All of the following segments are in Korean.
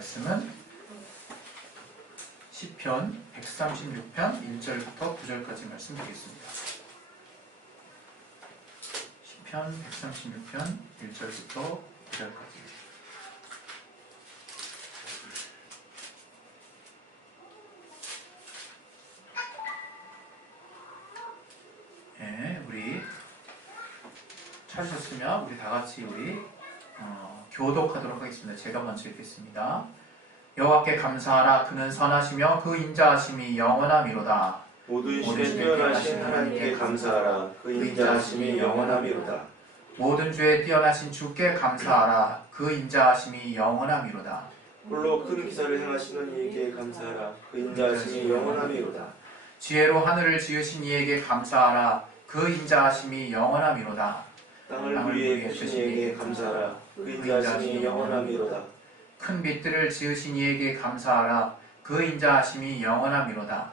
말씀은 시편 136편 1절부터 9절까지 말씀드리겠습니다. 시편 136편 1절부터 9절까지. 네, 우리 찾으셨으면 우리 다 같이 우리 교독하도록 하겠습니다. 제가 먼저 읽겠습니다. 여호와께 감사하라. 그는 선하시며 그 인자하심이 영원함이로다. 모든 시에 뛰어나신 하나님께 감사하라. 그 인자하심이 영원함이로다. 모든 죄에 뛰어나신 주께 감사하라. 그 인자하심이 영원함이로다. 홀로 큰 기사를 행하시는 이에게 감사하라. 그 인자하심이 영원함이로다. 지혜로 하늘을 지으신 이에게 감사하라. 그 인자하심이 영원함이로다. 땅을 위에 부신 이에게 감사하라. 그 인자하심이 영원함이로다. 큰 빛들을 지으신 이에게 감사하라. 그 인자하심이 영원함이로다.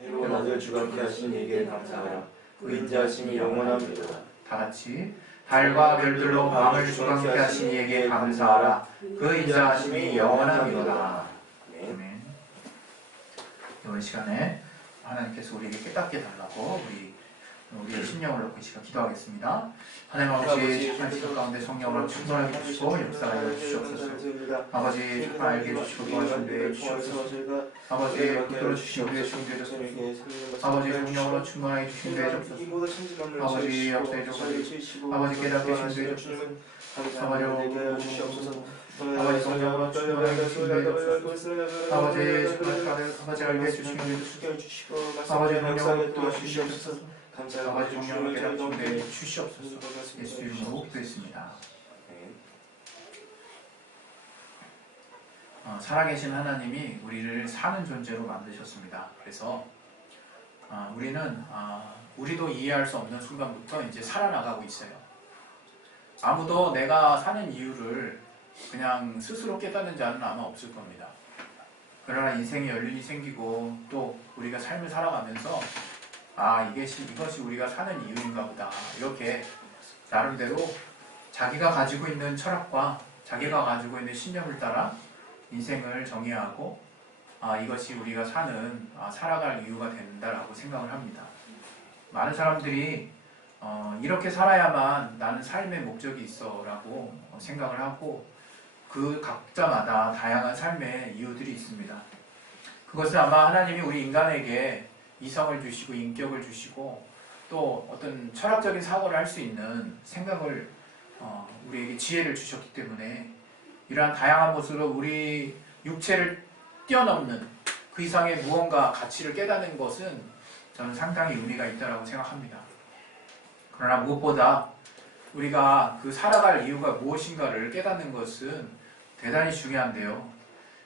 해로 낮을 주관케 하신 이에게 감사하라. 그 인자하심이 영원함이로다. 다 같이 달과 별들로 밤을 주관케 하신 이에게 감사하라. 그 인자하심이 영원함이로다. 아멘. 이번 시간에 하나님께서 우리에게 깨닫게 달라고 우리의 심령을 놓고 이 시간 기도하겠습니다. 하나님 아버지, 착한 시간 가운데 성령으로 충만하게 해주시고 역사하여 주시옵소서. 아버지, 정말 알게 해주시고 도와주신 데 주시옵소서. 아버지, 붙들어 주신 우리의 중대 주옵소서. 아버지, 성령으로 충만하게 주신 데 주옵소서. 아버지, 역사해 주옵소서. 아버지, 깨닫게 주신 데 주옵소서. 아버지, 성령으로 충만하게 주신 데 주옵소서. 아버지, 알게 해주신 데 주옵소서. 아버지, 성령으로 도와주시옵소서. 아버지 종령을 깨닫게 주시옵소서. 예수 이름으로 기도했습니다. 살아계신 하나님이 우리를 사는 존재로 만드셨습니다. 그래서 우리는 우리도 이해할 수 없는 순간부터 이제 살아나가고 있어요. 아무도 내가 사는 이유를 그냥 스스로 깨닫는 자는 아마 없을 겁니다. 그러나 인생에 연륜이 생기고 또 우리가 삶을 살아가면서 이것이 우리가 사는 이유인가 보다. 이렇게 나름대로 자기가 가지고 있는 철학과 자기가 가지고 있는 신념을 따라 인생을 정의하고 이것이 우리가 살아갈 이유가 된다라고 생각을 합니다. 많은 사람들이 이렇게 살아야만 나는 삶의 목적이 있어 라고 생각을 하고 그 각자마다 다양한 삶의 이유들이 있습니다. 그것은 아마 하나님이 우리 인간에게 이성을 주시고 인격을 주시고 또 어떤 철학적인 사고를 할 수 있는 생각을 우리에게 지혜를 주셨기 때문에 이러한 다양한 모습으로 우리 육체를 뛰어넘는 그 이상의 무언가 가치를 깨닫는 것은 저는 상당히 의미가 있다고 생각합니다. 그러나 무엇보다 우리가 그 살아갈 이유가 무엇인가를 깨닫는 것은 대단히 중요한데요.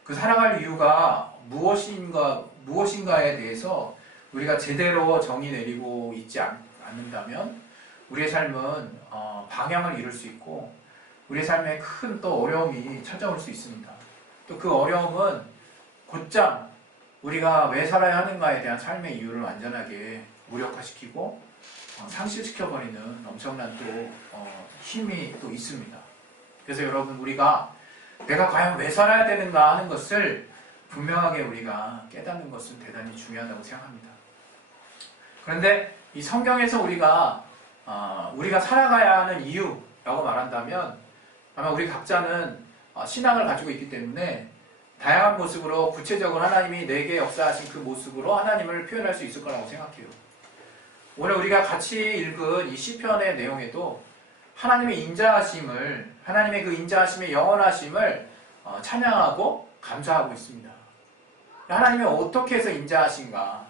그 살아갈 이유가 무엇인가에 대해서 우리가 제대로 정의 내리고 있지 않는다면 우리의 삶은 방향을 잃을 수 있고 우리의 삶에 큰 또 어려움이 찾아올 수 있습니다. 또 그 어려움은 곧장 우리가 왜 살아야 하는가에 대한 삶의 이유를 완전하게 무력화시키고 상실시켜버리는 엄청난 또 힘이 또 있습니다. 그래서 여러분, 우리가 내가 과연 왜 살아야 되는가 하는 것을 분명하게 우리가 깨닫는 것은 대단히 중요하다고 생각합니다. 그런데 이 성경에서 우리가 살아가야 하는 이유라고 말한다면 아마 우리 각자는 신앙을 가지고 있기 때문에 다양한 모습으로 구체적으로 하나님이 내게 역사하신 그 모습으로 하나님을 표현할 수 있을 거라고 생각해요. 오늘 우리가 같이 읽은 이 시편의 내용에도 하나님의 그 인자하심의 영원하심을 찬양하고 감사하고 있습니다. 하나님이 어떻게 해서 인자하신가?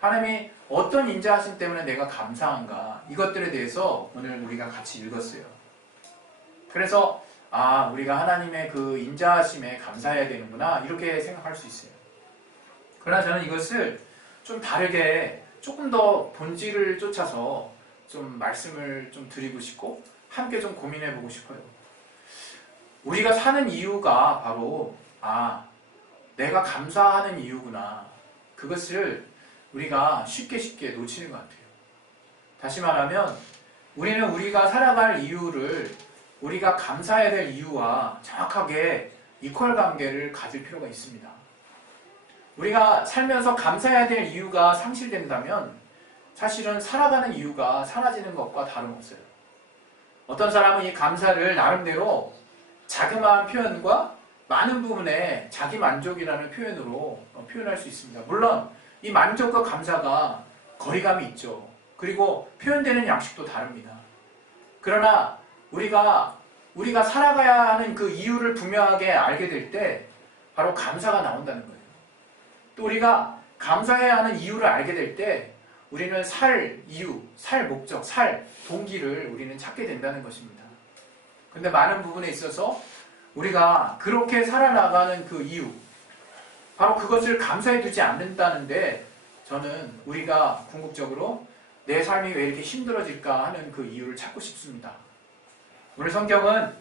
하나님이 어떤 인자하심 때문에 내가 감사한가? 이것들에 대해서 오늘 우리가 같이 읽었어요. 그래서 우리가 하나님의 그 인자하심에 감사해야 되는구나, 이렇게 생각할 수 있어요. 그러나 저는 이것을 좀 다르게 조금 더 본질을 쫓아서 좀 말씀을 좀 드리고 싶고 함께 좀 고민해 보고 싶어요. 우리가 사는 이유가 바로 내가 감사하는 이유구나. 그것을 우리가 쉽게 놓치는 것 같아요. 다시 말하면 우리는 우리가 살아갈 이유를 우리가 감사해야 될 이유와 정확하게 이퀄 관계를 가질 필요가 있습니다. 우리가 살면서 감사해야 될 이유가 상실된다면 사실은 살아가는 이유가 사라지는 것과 다름없어요. 어떤 사람은 이 감사를 나름대로 자그마한 표현과 많은 부분에 자기 만족이라는 표현으로 표현할 수 있습니다. 물론 이 만족과 감사가 거리감이 있죠. 그리고 표현되는 양식도 다릅니다. 그러나 우리가 살아가야 하는 그 이유를 분명하게 알게 될 때 바로 감사가 나온다는 거예요. 또 우리가 감사해야 하는 이유를 알게 될 때 우리는 살 이유, 살 목적, 살 동기를 우리는 찾게 된다는 것입니다. 그런데 많은 부분에 있어서 우리가 그렇게 살아나가는 그 이유, 바로 그것을 감사해 두지 않는다는데 저는 우리가 궁극적으로 내 삶이 왜 이렇게 힘들어질까 하는 그 이유를 찾고 싶습니다. 오늘 성경은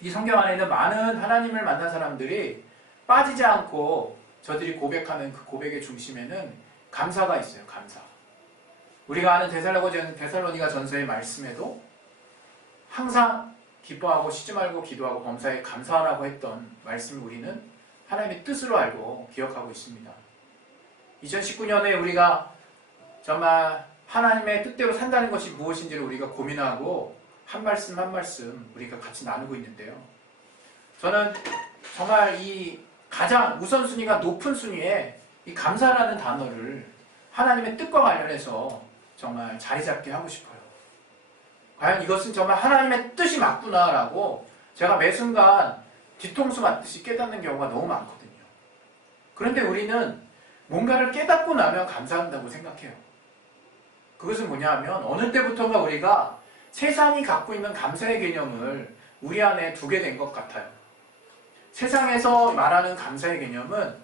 이 성경 안에 있는 많은 하나님을 만난 사람들이 빠지지 않고 저들이 고백하는 그 고백의 중심에는 감사가 있어요. 감사. 우리가 아는 데살로니가 전서의 말씀에도 항상 기뻐하고 쉬지 말고 기도하고 범사에 감사하라고 했던 말씀을 우리는 하나님의 뜻으로 알고 기억하고 있습니다. 2019년에 우리가 정말 하나님의 뜻대로 산다는 것이 무엇인지를 우리가 고민하고 한 말씀 한 말씀 우리가 같이 나누고 있는데요. 저는 정말 이 가장 우선순위가 높은 순위에 이 감사라는 단어를 하나님의 뜻과 관련해서 정말 자리 잡게 하고 싶어요. 과연 이것은 정말 하나님의 뜻이 맞구나라고 제가 매 순간 뒤통수 맞듯이 깨닫는 경우가 너무 많거든요. 그런데 우리는 뭔가를 깨닫고 나면 감사한다고 생각해요. 그것은 뭐냐 하면 어느 때부터가 우리가 세상이 갖고 있는 감사의 개념을 우리 안에 두게 된 것 같아요. 세상에서 말하는 감사의 개념은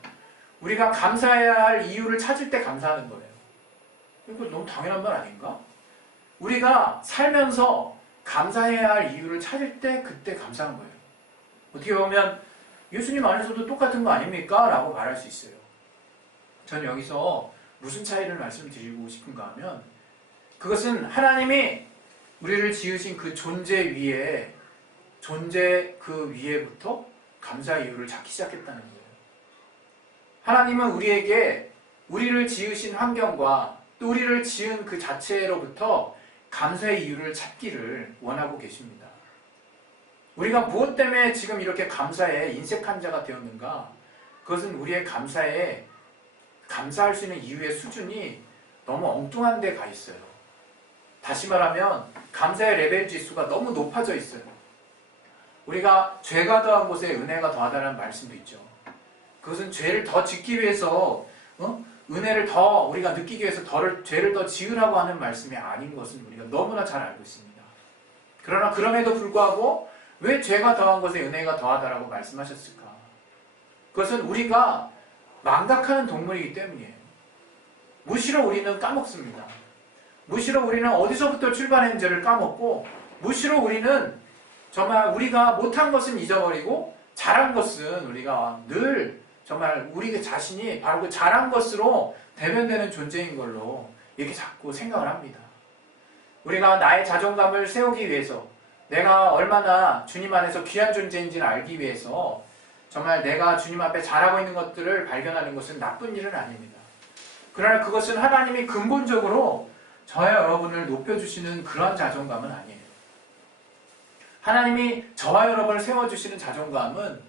우리가 감사해야 할 이유를 찾을 때 감사하는 거예요. 이거 너무 당연한 말 아닌가? 우리가 살면서 감사해야 할 이유를 찾을 때 그때 감사한 거예요. 어떻게 보면 예수님 안에서도 똑같은 거 아닙니까? 라고 말할 수 있어요. 저는 여기서 무슨 차이를 말씀드리고 싶은가 하면 그것은 하나님이 우리를 지으신 그 존재 그 위에부터 감사 이유를 찾기 시작했다는 거예요. 하나님은 우리를 지으신 환경과 또 우리를 지은 그 자체로부터 감사의 이유를 찾기를 원하고 계십니다. 우리가 무엇 때문에 지금 이렇게 감사에 인색한 자가 되었는가? 그것은 우리의 감사할 수 있는 이유의 수준이 너무 엉뚱한 데 가 있어요. 다시 말하면 감사의 레벨 지수가 너무 높아져 있어요. 우리가 죄가 더한 곳에 은혜가 더하다는 말씀도 있죠. 그것은 죄를 더 짓기 위해서 은혜를 더 우리가 느끼기 위해서 죄를 더 지으라고 하는 말씀이 아닌 것은 우리가 너무나 잘 알고 있습니다. 그러나 그럼에도 불구하고 왜 죄가 더한 곳에 은혜가 더하다라고 말씀하셨을까? 그것은 우리가 망각하는 동물이기 때문이에요. 무시로 우리는 까먹습니다. 무시로 우리는 어디서부터 출발했는지를 까먹고 무시로 우리는 정말 우리가 못한 것은 잊어버리고 잘한 것은 우리가 늘 정말 우리 자신이 바로 그 잘한 것으로 대변되는 존재인 걸로 이렇게 자꾸 생각을 합니다. 우리가 나의 자존감을 세우기 위해서 내가 얼마나 주님 안에서 귀한 존재인지를 알기 위해서 정말 내가 주님 앞에 잘하고 있는 것들을 발견하는 것은 나쁜 일은 아닙니다. 그러나 그것은 하나님이 근본적으로 저와 여러분을 높여주시는 그런 자존감은 아니에요. 하나님이 저와 여러분을 세워주시는 자존감은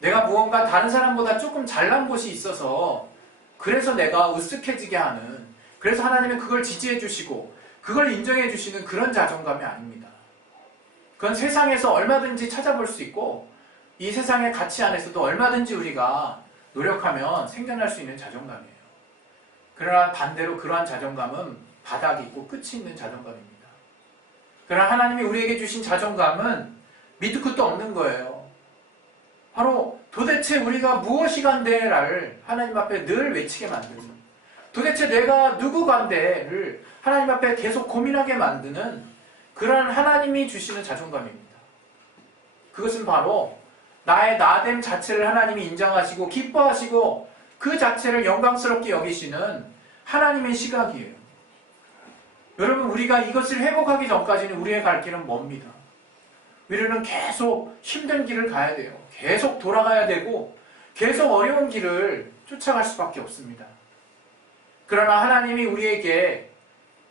내가 무언가 다른 사람보다 조금 잘난 곳이 있어서 그래서 내가 으쓱해지게 하는, 그래서 하나님은 그걸 지지해 주시고 그걸 인정해 주시는 그런 자존감이 아닙니다. 그건 세상에서 얼마든지 찾아볼 수 있고 이 세상의 가치 안에서도 얼마든지 우리가 노력하면 생겨날 수 있는 자존감이에요. 그러나 반대로 그러한 자존감은 바닥이 있고 끝이 있는 자존감입니다. 그러나 하나님이 우리에게 주신 자존감은 밑도 끝도 없는 거예요. 바로 도대체 우리가 무엇이간데를 하나님 앞에 늘 외치게 만드는, 도대체 내가 누구간데를 하나님 앞에 계속 고민하게 만드는 그런 하나님이 주시는 자존감입니다. 그것은 바로 나의 나됨 자체를 하나님이 인정하시고 기뻐하시고 그 자체를 영광스럽게 여기시는 하나님의 시각이에요. 여러분, 우리가 이것을 회복하기 전까지는 우리의 갈 길은 멉니다. 우리는 계속 힘든 길을 가야 돼요. 계속 돌아가야 되고 계속 어려운 길을 쫓아갈 수밖에 없습니다. 그러나 하나님이 우리에게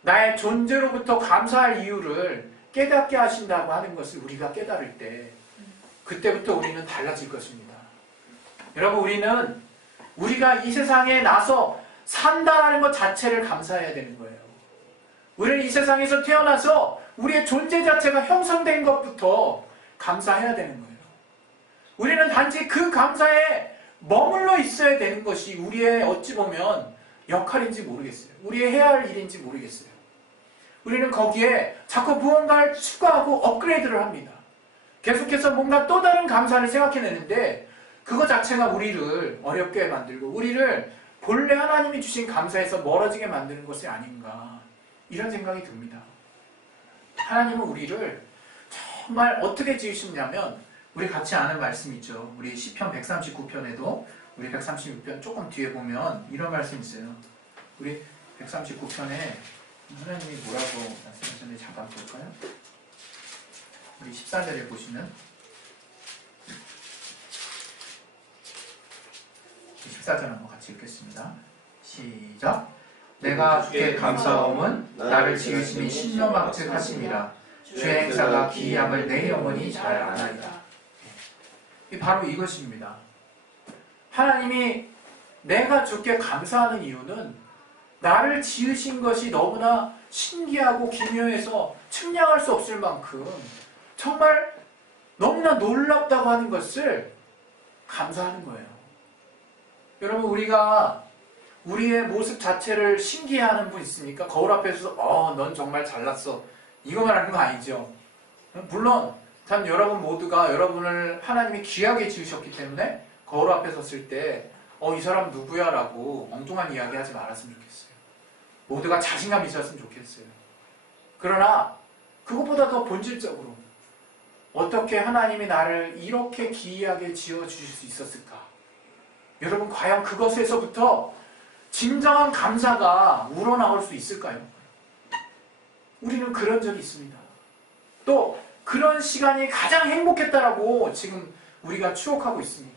나의 존재로부터 감사할 이유를 깨닫게 하신다고 하는 것을 우리가 깨달을 때 그때부터 우리는 달라질 것입니다. 여러분, 우리는 우리가 이 세상에 나서 산다라는 것 자체를 감사해야 되는 거예요. 우리는 이 세상에서 태어나서 우리의 존재 자체가 형성된 것부터 감사해야 되는 거예요. 우리는 단지 그 감사에 머물러 있어야 되는 것이 우리의 어찌 보면 역할인지 모르겠어요. 우리의 해야 할 일인지 모르겠어요. 우리는 거기에 자꾸 무언가를 추가하고 업그레이드를 합니다. 계속해서 뭔가 또 다른 감사를 생각해내는데 그거 자체가 우리를 어렵게 만들고 우리를 본래 하나님이 주신 감사에서 멀어지게 만드는 것이 아닌가, 이런 생각이 듭니다. 하나님은 우리를 정말 어떻게 지으셨냐면, 우리 같이 아는 말씀 있죠. 우리 시편 139편에도 우리 136편 조금 뒤에 보면 이런 말씀 있어요. 우리 139편에 하나님이 뭐라고 말씀하셨는지 잠깐 볼까요? 우리 14절에 보시면 14절 한번 같이 읽겠습니다. 시작. 내가 주께 감사함은 나를 지으심이 신령막측 하심이라. 주의 행사가 기이함을 내 영혼이 잘 아나이다. 바로 이것입니다. 하나님이 내가 주께 감사하는 이유는 나를 지으신 것이 너무나 신기하고 기묘해서 측량할 수 없을 만큼 정말 너무나 놀랍다고 하는 것을 감사하는 거예요. 여러분, 우리가 우리의 모습 자체를 신기해하는 분 있습니까? 거울 앞에서 넌 정말 잘났어, 이거 말하는 거 아니죠. 물론 참 여러분 모두가 여러분을 하나님이 귀하게 지으셨기 때문에 거울 앞에 섰을 때 이 사람 누구야? 라고 엉뚱한 이야기 하지 말았으면 좋겠어요. 모두가 자신감이 있었으면 좋겠어요. 그러나 그것보다 더 본질적으로 어떻게 하나님이 나를 이렇게 기이하게 지어주실 수 있었을까? 여러분, 과연 그것에서부터 진정한 감사가 우러나올 수 있을까요? 우리는 그런 적이 있습니다. 또 그런 시간이 가장 행복했다라고 지금 우리가 추억하고 있습니다.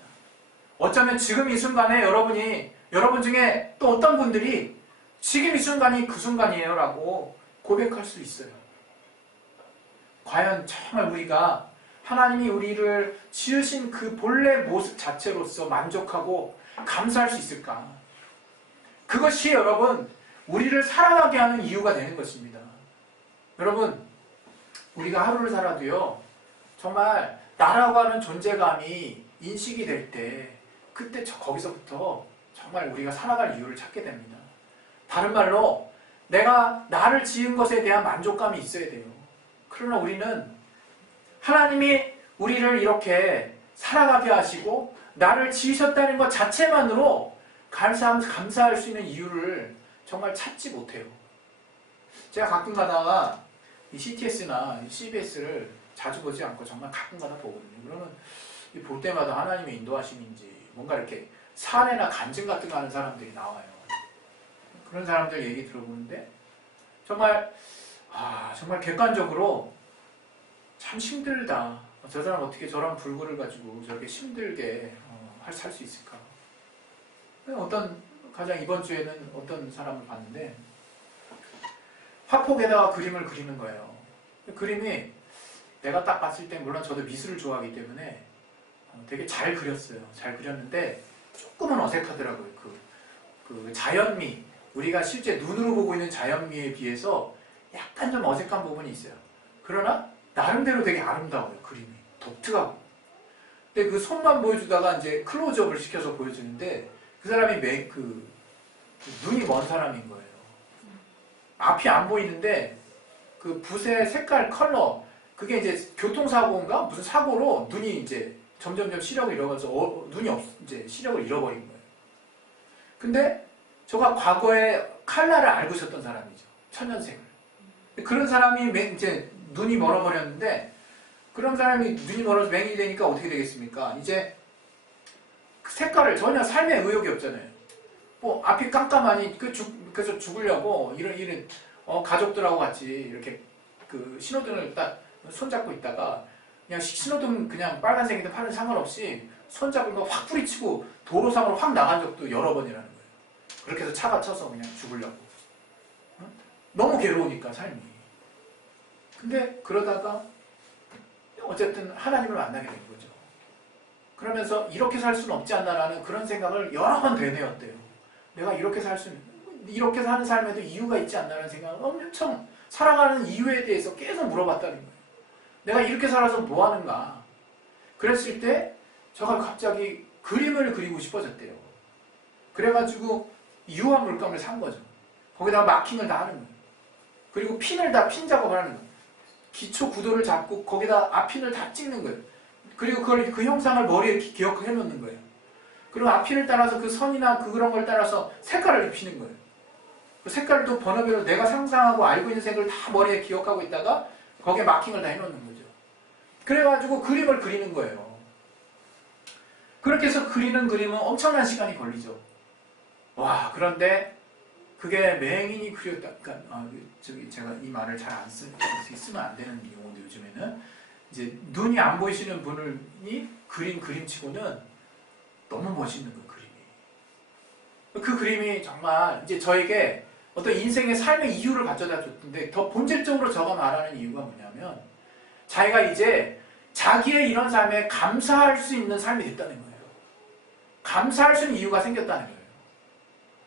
어쩌면 지금 이 순간에 여러분 중에 또 어떤 분들이 지금 이 순간이 그 순간이에요 라고 고백할 수 있어요. 과연 정말 우리가 하나님이 우리를 지으신 그 본래 모습 자체로서 만족하고 감사할 수 있을까? 그것이 여러분, 우리를 살아가게 하는 이유가 되는 것입니다. 여러분, 우리가 하루를 살아도요, 정말 나라고 하는 존재감이 인식이 될 때 그때 거기서부터 정말 우리가 살아갈 이유를 찾게 됩니다. 다른 말로 내가 나를 지은 것에 대한 만족감이 있어야 돼요. 그러나 우리는 하나님이 우리를 이렇게 살아가게 하시고 나를 지으셨다는 것 자체만으로 감사할 수 있는 이유를 정말 찾지 못해요. 제가 가끔 가다가 이 CTS나 CBS를 자주 보지 않고 정말 가끔 가다 보거든요. 그러면 볼 때마다 하나님의 인도하심인지 뭔가 이렇게 사례나 간증 같은 거 하는 사람들이 나와요. 그런 사람들 얘기 들어보는데 정말 객관적으로 참 힘들다. 저 사람 어떻게 저런 불구를 가지고 저렇게 힘들게 살 수 있을까? 가장 이번 주에는 어떤 사람을 봤는데 화폭에다가 그림을 그리는 거예요. 그림이 내가 딱 봤을 때, 물론 저도 미술을 좋아하기 때문에 되게 잘 그렸어요. 잘 그렸는데 조금은 어색하더라고요. 그 자연미, 우리가 실제 눈으로 보고 있는 자연미에 비해서 약간 좀 어색한 부분이 있어요. 그러나 나름대로 되게 아름다워요. 그림이 독특하고. 근데 그 손만 보여주다가 이제 클로즈업을 시켜서 보여주는데 그 사람이 눈이 먼 사람인 거예요. 앞이 안 보이는데 그 붓의 색깔, 컬러, 그게 이제 교통사고인가 무슨 사고로 눈이 이제 점점점 시력을 잃어가서 이제 시력을 잃어버린 거예요. 근데 저가 과거에 칼라를 알고 있었던 사람이죠. 천연색을. 그런 사람이 이제 눈이 멀어버렸는데, 그런 사람이 눈이 멀어서 맹인이 되니까 어떻게 되겠습니까? 이제 그 색깔을 전혀 삶에 의욕이 없잖아요. 뭐 앞이 깜깜하니 그래서 죽으려고 이런 가족들하고 같이 이렇게 그 신호등을 딱 손잡고 있다가 그냥 신호등 그냥 빨간색이든 파란색 상관없이 손잡은 거 확 뿌리치고 도로상으로 확 나간 적도 여러 번이라는 거예요. 그렇게 해서 차가 쳐서 그냥 죽으려고. 너무 괴로우니까 삶이. 근데 그러다가 어쨌든 하나님을 만나게 된 거죠. 그러면서 이렇게 살 수는 없지 않나라는 그런 생각을 여러 번 되뇌었대요. 내가 이렇게 이렇게 사는 삶에도 이유가 있지 않나라는 생각을 엄청 살아가는 이유에 대해서 계속 물어봤다는 거예요. 내가 이렇게 살아서 뭐 하는가? 그랬을 때 저가 갑자기 그림을 그리고 싶어졌대요. 그래가지고 유화 물감을 산 거죠. 거기다가 마킹을 다 하는 거예요. 그리고 핀을 다 핀 작업을 하는 거예요. 기초 구도를 잡고 거기다 앞핀을 다 찍는 거예요. 그리고 그 형상을 머리에 기억해 놓는 거예요. 그리고 앞핀을 따라서 그 선이나 그런 걸 따라서 색깔을 입히는 거예요. 그 색깔도 번호별로 내가 상상하고 알고 있는 색을 다 머리에 기억하고 있다가 거기에 마킹을 다 해놓는 거죠. 그래가지고 그림을 그리는 거예요. 그렇게 해서 그리는 그림은 엄청난 시간이 걸리죠. 와, 그런데 그게 맹인이 그렸다. 그러니까 제가 이 말을 잘 안 쓰면 안 되는 용어인데 요즘에는 이제 눈이 안 보이시는 분이 그린 그림치고는 너무 멋있는 그 그림이. 그 그림이 정말 이제 저에게 어떤 인생의 삶의 이유를 가져다 줬는데 더 본질적으로 저가 말하는 이유가 뭐냐면 자기가 이제 자기의 이런 삶에 감사할 수 있는 삶이 됐다는 거예요. 감사할 수 있는 이유가 생겼다는 거예요.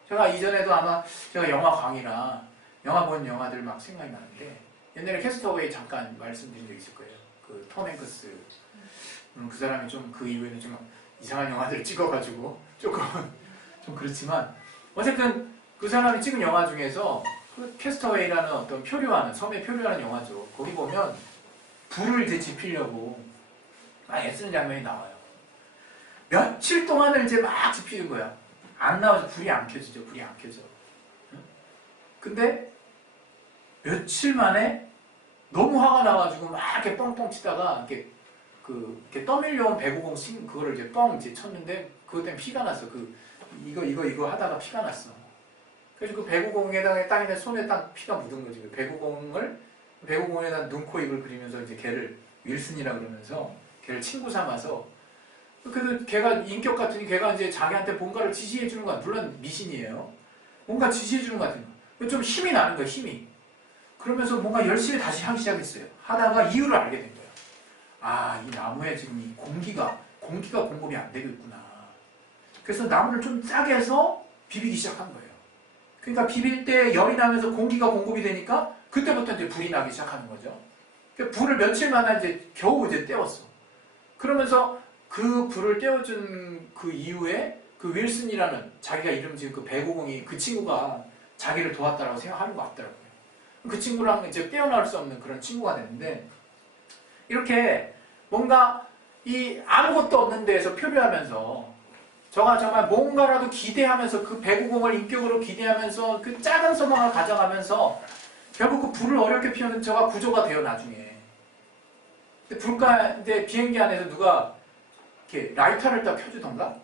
제가 이전에도 아마 제가 영화 강의나 영화 본 영화들 막 생각이 나는데 옛날에 캐스터웨이 잠깐 말씀드린 적 있을 거예요. 그 톰 행크스 그 사람이 좀 그 이후에는 좀 이상한 영화들을 찍어가지고 조금 좀 그렇지만 어쨌든 그 사람이 찍은 영화 중에서 그 캐스터웨이라는 어떤 표류하는 섬에 표류하는 영화죠. 거기 보면 불을 지피려고 막 애쓰는 장면이 나와요. 며칠 동안을 이제 막 지피는 거야. 안 나와서 불이 안 켜지죠. 불이 안 켜져. 근데 며칠 만에 너무 화가 나가지고 막 이렇게 뻥뻥 치다가 이렇게 떠밀려온 배구공 그거를 이제 이제 쳤는데 그것 때문에 피가 났어. 이거 하다가 피가 났어. 그래서 그 배구공에다가 땅에 손에 딱 피가 묻은 거지. 배구공에다 눈, 코, 입을 그리면서 이제 걔를 윌슨이라 그러면서 걔를 친구 삼아서 그래도 걔가 인격 같으니 걔가 이제 자기한테 뭔가를 지시해 주는 거야. 물론 미신이에요. 뭔가 지시해 주는 것 같은 거. 좀 힘이 나는 거야, 힘이. 그러면서 뭔가 열심히 다시 하기 시작했어요. 하다가 이유를 알게 된 거예요. 아, 이 나무에 지금 이 공기가 공급이 안 되고 있구나. 그래서 나무를 좀 짜게 해서 비비기 시작한 거예요. 그러니까 비빌 때 열이 나면서 공기가 공급이 되니까 그때부터 이제 불이 나기 시작하는 거죠. 그러니까 불을 며칠마다 이제 겨우 이제 떼웠어. 그러면서 그 불을 떼어준 그 이후에 그 윌슨이라는 자기가 이름 지은 그 배구공이 그 친구가 자기를 도왔다라고 생각하는 것 같더라고요. 그 친구랑 이제 떼어나올 수 없는 그런 친구가 됐는데 이렇게 뭔가 이 아무것도 없는 데에서 표류하면서 저가 정말 뭔가라도 기대하면서 그 배구공을 인격으로 기대하면서 그 작은 소망을 가져가면서 결국 그 불을 어렵게 피우는 저가 구조가 돼요 나중에. 근데 비행기 안에서 누가 이렇게 라이터를 딱 켜주던가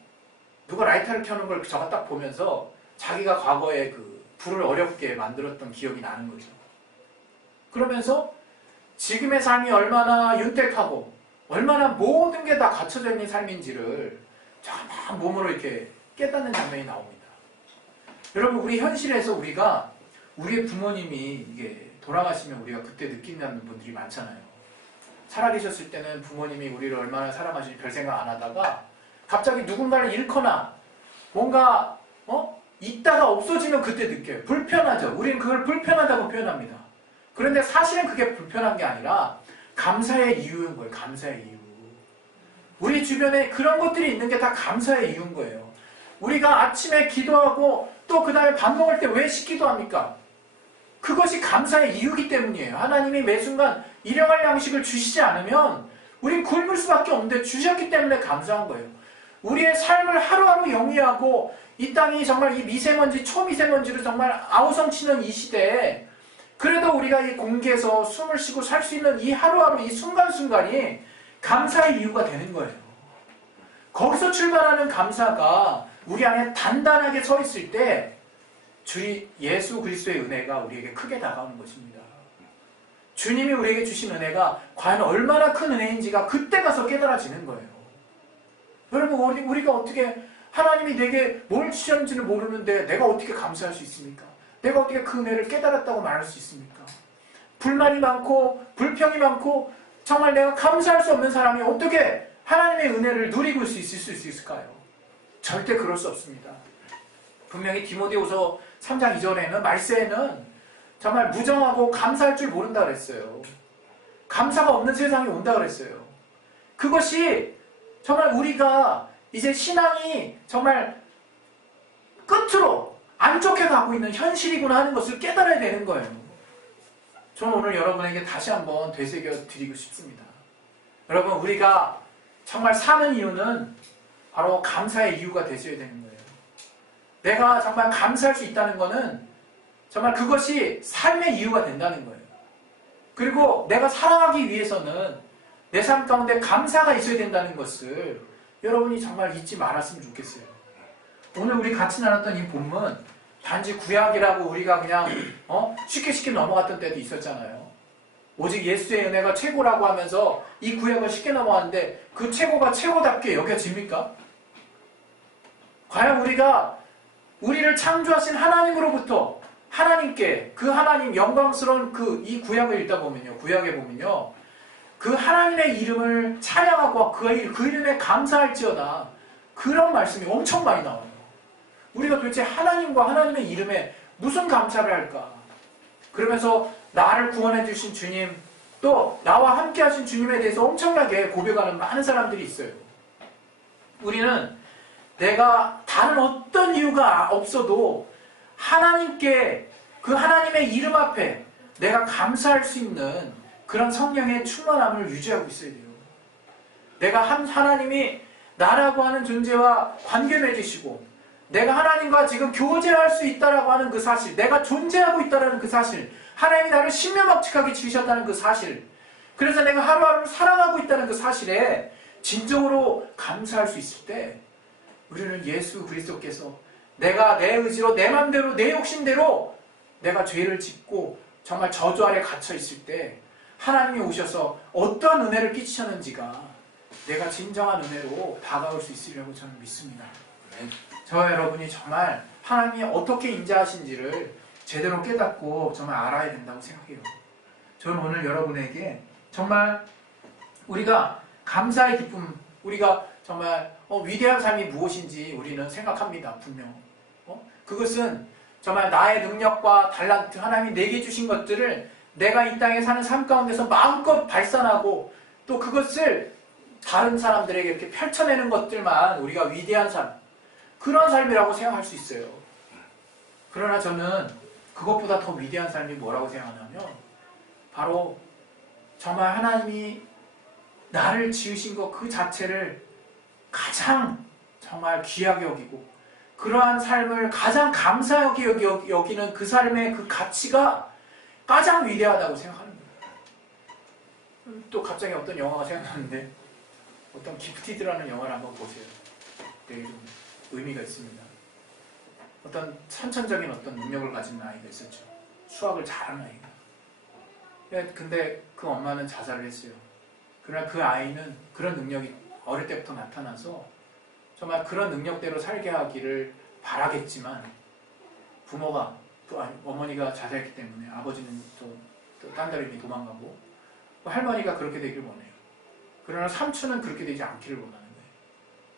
누가 라이터를 켜는 걸 저가 딱 보면서 자기가 과거에 그 불을 어렵게 만들었던 기억이 나는 거죠. 그러면서 지금의 삶이 얼마나 윤택하고 얼마나 모든 게 다 갖춰져 있는 삶인지를 정말 몸으로 이렇게 깨닫는 장면이 나옵니다. 여러분 우리 현실에서 우리가 우리의 부모님이 이게 돌아가시면 우리가 그때 느낀다는 분들이 많잖아요. 살아계셨을 때는 부모님이 우리를 얼마나 사랑하시는지 별 생각 안 하다가 갑자기 누군가를 잃거나 뭔가 있다가 없어지면 그때 느껴요. 불편하죠. 우리는 그걸 불편하다고 표현합니다. 그런데 사실은 그게 불편한 게 아니라 감사의 이유인 거예요. 감사의 이유. 우리 주변에 그런 것들이 있는 게 다 감사의 이유인 거예요. 우리가 아침에 기도하고 또 그 다음에 밥 먹을 때 왜 식기도합니까? 그것이 감사의 이유이기 때문이에요. 하나님이 매 순간 일용할 양식을 주시지 않으면 우린 굶을 수밖에 없는데 주셨기 때문에 감사한 거예요. 우리의 삶을 하루하루 영위하고 이 땅이 정말 이 미세먼지, 초미세먼지로 정말 아우성치는 이 시대에 그래도 우리가 이 공기에서 숨을 쉬고 살 수 있는 이 하루하루 이 순간순간이 감사의 이유가 되는 거예요. 거기서 출발하는 감사가 우리 안에 단단하게 서 있을 때 예수 그리스도의 은혜가 우리에게 크게 다가오는 것입니다. 주님이 우리에게 주신 은혜가 과연 얼마나 큰 은혜인지가 그때 가서 깨달아지는 거예요. 여러분, 우리가 어떻게 하나님이 내게 뭘 주셨는지를 모르는데 내가 어떻게 감사할 수 있습니까? 내가 어떻게 그 은혜를 깨달았다고 말할 수 있습니까? 불만이 많고 불평이 많고 정말 내가 감사할 수 없는 사람이 어떻게 하나님의 은혜를 누리고 있을 수 있을까요? 절대 그럴 수 없습니다. 분명히 디모데후서 3장 2절에는 말세에는 정말 무정하고 감사할 줄 모른다 그랬어요. 감사가 없는 세상이 온다 그랬어요. 그것이 정말 우리가 이제 신앙이 정말 끝으로 안 좋게 가고 있는 현실이구나 하는 것을 깨달아야 되는 거예요. 저는 오늘 여러분에게 다시 한번 되새겨 드리고 싶습니다. 여러분, 우리가 정말 사는 이유는 바로 감사의 이유가 되셔야 되는 거예요. 내가 정말 감사할 수 있다는 것은 정말 그것이 삶의 이유가 된다는 거예요. 그리고 내가 살아가기 위해서는 내 삶 가운데 감사가 있어야 된다는 것을 여러분이 정말 잊지 말았으면 좋겠어요. 오늘 우리 같이 나눴던 이 본문, 단지 구약이라고 우리가 그냥 쉽게 넘어갔던 때도 있었잖아요. 오직 예수의 은혜가 최고라고 하면서 이 구약을 쉽게 넘어갔는데 그 최고가 최고답게 여겨집니까? 과연 우리를 창조하신 하나님으로부터 하나님께 그 하나님 영광스러운 이 구약을 읽다 보면요, 구약에 보면요, 그 하나님의 이름을 찬양하고 그 이름에 감사할지어다, 그런 말씀이 엄청 많이 나와요. 우리가 도대체 하나님과 하나님의 이름에 무슨 감사를 할까? 그러면서 나를 구원해 주신 주님, 또 나와 함께 하신 주님에 대해서 엄청나게 고백하는 많은 사람들이 있어요. 우리는 내가 다른 어떤 이유가 없어도 하나님께, 그 하나님의 이름 앞에 내가 감사할 수 있는 그런 성령의 충만함을 유지하고 있어야 돼요. 내가 하나님이 나라고 하는 존재와 관계 맺으시고 내가 하나님과 지금 교제할 수 있다라고 하는 그 사실, 내가 존재하고 있다는 그 사실, 하나님이 나를 신명확직하게 지으셨다는 그 사실, 그래서 내가 하루하루를 살아가고 있다는 그 사실에 진정으로 감사할 수 있을 때 우리는 예수 그리스도께서 내가 내 의지로 내 맘대로 내 욕심대로 내가 죄를 짓고 정말 저주 아래 갇혀 있을 때 하나님이 오셔서 어떤 은혜를 끼치셨는지가 내가 진정한 은혜로 다가올 수 있으리라고 저는 믿습니다. 저와 여러분이 정말 하나님이 어떻게 인자하신지를 제대로 깨닫고 정말 알아야 된다고 생각해요. 저는 오늘 여러분에게 정말 우리가 감사의 기쁨, 우리가 정말 위대한 삶이 무엇인지 우리는 생각합니다. 분명. 그것은 정말 나의 능력과 달란트, 하나님이 내게 주신 것들을 내가 이 땅에 사는 삶 가운데서 마음껏 발산하고 또 그것을 다른 사람들에게 이렇게 펼쳐내는 것들만 우리가 위대한 삶, 그런 삶이라고 생각할 수 있어요. 그러나 저는 그것보다 더 위대한 삶이 뭐라고 생각하냐면 바로 정말 하나님이 나를 지으신 것 그 자체를 가장 정말 귀하게 여기고 그러한 삶을 가장 감사하게 여기는 그 삶의 그 가치가 가장 위대하다고 생각하는 거예요. 또 갑자기 어떤 영화가 생각나는데 어떤 기프티드라는 영화를 한번 보세요. 되게 좀 의미가 있습니다. 어떤 선천적인 어떤 능력을 가진 아이가 있었죠. 수학을 잘하는 아이가. 근데 그 엄마는 자살을 했어요. 그러나 그 아이는 그런 능력이 어릴 때부터 나타나서 정말 그런 능력대로 살게 하기를 바라겠지만 부모가, 어머니가 자살했기 때문에 아버지는 또 딴 데로 이미 도망가고 할머니가 그렇게 되길 원해요. 그러나 삼촌은 그렇게 되지 않기를 원하는 거예요.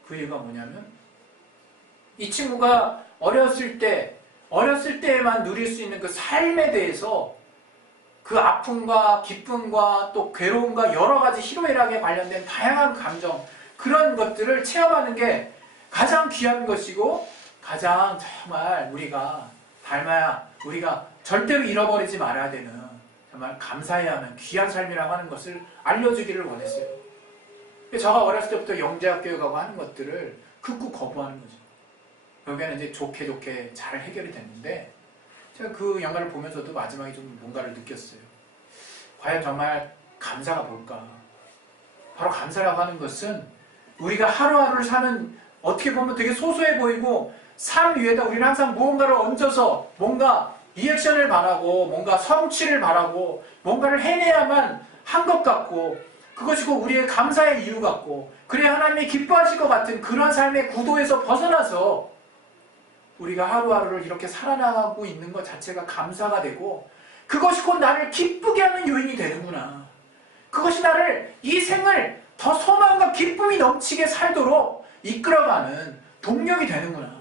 그 이유가 뭐냐면 이 친구가 어렸을 때에만 누릴 수 있는 그 삶에 대해서 그 아픔과 기쁨과 또 괴로움과 여러 가지 희로애락에 관련된 다양한 감정, 그런 것들을 체험하는 게 가장 귀한 것이고 가장 정말 우리가 절대로 잃어버리지 말아야 되는 정말 감사해야 하는 귀한 삶이라고 하는 것을 알려주기를 원했어요. 제가 어렸을 때부터 영재학 교육하고 하는 것들을 극구 거부하는 거죠. 결국에는 이제 좋게 잘 해결이 됐는데 제가 그 영화를 보면서도 마지막에 좀 뭔가를 느꼈어요. 과연 정말 감사가 뭘까? 바로 감사라고 하는 것은 우리가 하루하루를 사는, 어떻게 보면 되게 소소해 보이고 삶 위에다 우리는 항상 무언가를 얹어서 뭔가 리액션을 바라고 뭔가 성취를 바라고 뭔가를 해내야만 한 것 같고 그것이 곧 우리의 감사의 이유 같고 그래야 하나님이 기뻐하실 것 같은 그런 삶의 구도에서 벗어나서 우리가 하루하루를 이렇게 살아나가고 있는 것 자체가 감사가 되고 그것이 곧 나를 기쁘게 하는 요인이 되는구나. 그것이 나를 이 생을 더 소망과 기쁨이 넘치게 살도록 이끌어가는 동력이 되는구나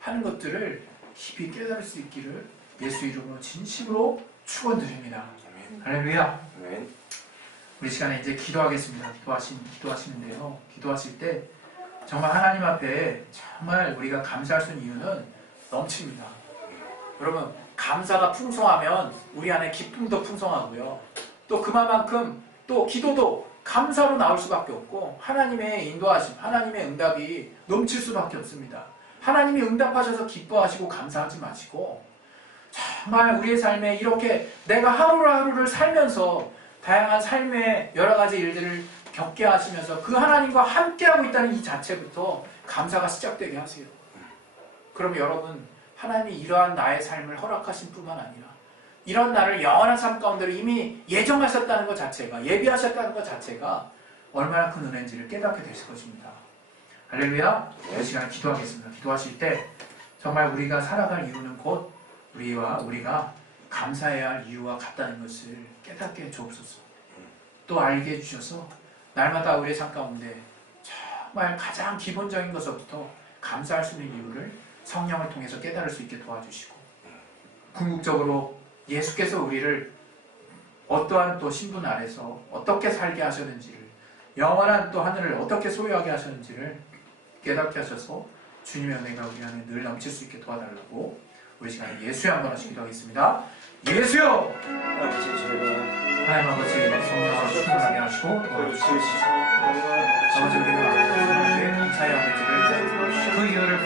하는 것들을 깊이 깨달을 수 있기를 예수 이름으로 진심으로 축원드립니다. 할렐루야. 아멘. 우리 시간에 이제 기도하겠습니다. 기도하시는데요. 기도하실 때 정말 하나님 앞에 정말 우리가 감사할 수 있는 이유는 넘칩니다. 여러분, 감사가 풍성하면 우리 안에 기쁨도 풍성하고요. 또 그만큼 또 기도도 감사로 나올 수밖에 없고 하나님의 인도하심, 하나님의 응답이 넘칠 수밖에 없습니다. 하나님이 응답하셔서 기뻐하시고 감사하지 마시고 정말 우리의 삶에 이렇게 내가 하루하루를 살면서 다양한 삶의 여러 가지 일들을 겪게 하시면서 그 하나님과 함께하고 있다는 이 자체부터 감사가 시작되게 하세요. 그럼 여러분, 하나님이 이러한 나의 삶을 허락하신 뿐만 아니라 이런 나를 영원한 삶 가운데로 이미 예정하셨다는 것 자체가, 예비하셨다는 것 자체가 얼마나 큰 은혜인지를 깨닫게 되실 것입니다. 할렐루야. 이 시간에 기도하겠습니다. 기도하실 때 정말 우리가 살아갈 이유는 곧 우리가 감사해야 할 이유와 같다는 것을 깨닫게 해주옵소서. 또 알게 해주셔서 날마다 우리의 삶 가운데 정말 가장 기본적인 것부터 감사할 수 있는 이유를 성령을 통해서 깨달을 수 있게 도와주시고 궁극적으로 예수께서 우리를 어떠한 또 신분 아래서 어떻게 살게 하셨는지를 영원한 또 하늘을 어떻게 소유하게 하셨는지를 깨닫게 하셔서 주님의 은혜가 우리 안에 늘 넘칠 수 있게 도와달라고 우리 시간에 예수의 한 번 하시기도 기도하겠습니다. 예수여! 하나님 아버지 성령으로 충만하게 하시고 도와주시옵소서. 아버지 우리가 하나님께 감사의 아버지를 그 이유를